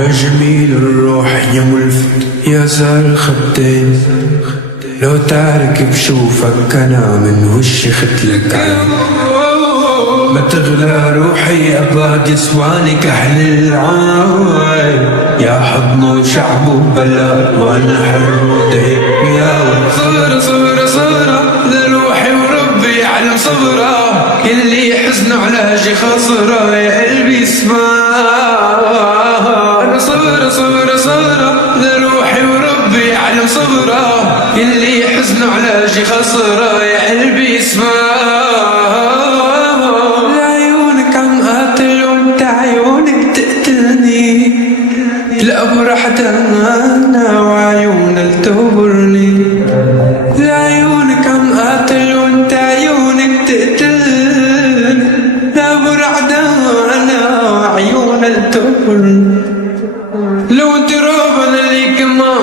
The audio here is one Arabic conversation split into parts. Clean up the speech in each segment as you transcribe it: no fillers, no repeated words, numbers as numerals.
يا جميل الروح يا ملفت يا زار الخدين، لو تعرك بشوفك أنا من وشي ختلك عين. ما تغلى روحي أباد يسواني كحل العين، يا حضن وشعب وبلاد وأنا حر ودين. يا صبر صبر صبر لروحي وربي يعلم صبره، اللي حزنه على شي خسره يا قلبي اسمع. أنا صبر صبر صبر لروحي وربي يعلم صبره، اللي حزنه على شي خسره يا قلبي اسمع. لعيونك عم قاتل وانت عيونك تقتلني، لا براحتك انا وعيونك تهبرني. لعيونك عم قاتل وانت عيونك تقتلني، لا براحتك انا وعيونك تهبرني. لو انت روح انا لي كمان،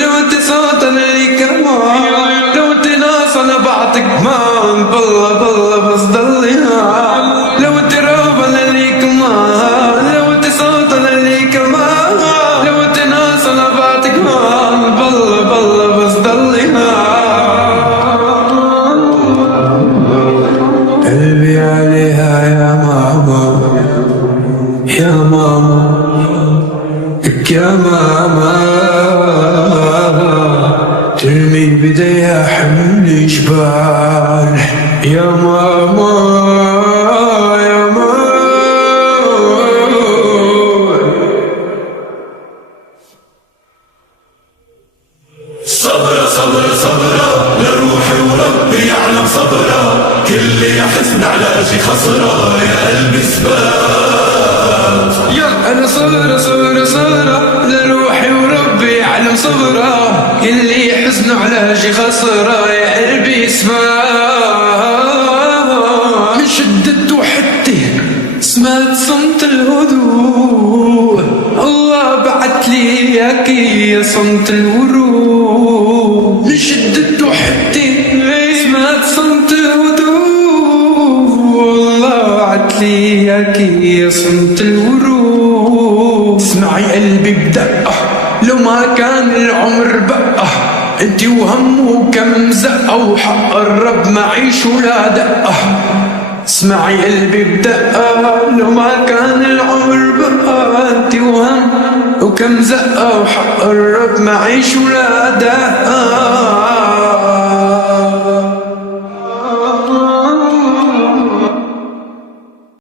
لو انت صوت انا لي كمان، لو انت ناس انا بعطيك كمان. بالله بالله بس ضلي لو انت روح انا لي كمان، لو انت صوت انا لي كمان، لو انت ناس انا بعطيك كمان. بالله بالله بس ضلي قلبي عليها يا ماما يا ماما يا ماما، ترمي بديها حمل جبال. يا ماما يا ماما. صبرة صبرة صبرة لروحي وربي يعلم صبرة، كل يحزن على شي خسرة يا قلبي سبات. أنا صبرة صبرة صبرة لروحي وربي يعلم صبرة، اللي حزنه على شي خسرة يا قلبي اسمع. من شدة وحدتي سمعت صمت الهدوء، الله بعت لي اياك يا صمت الورود. من شدة وحدتي سمعت صمت الهدوء، الله بعت لي اياك يا صمت الورود. اسمعي قلبي بدقة لو ما كان العمر بقى، انتي وهم وكم زقة وحق الرب معيش ولا دقة. اسمعي قلبي بدقة لو ما كان العمر بقى، انتي وهم وكم زقة وحق الرب معيش ولا دقة.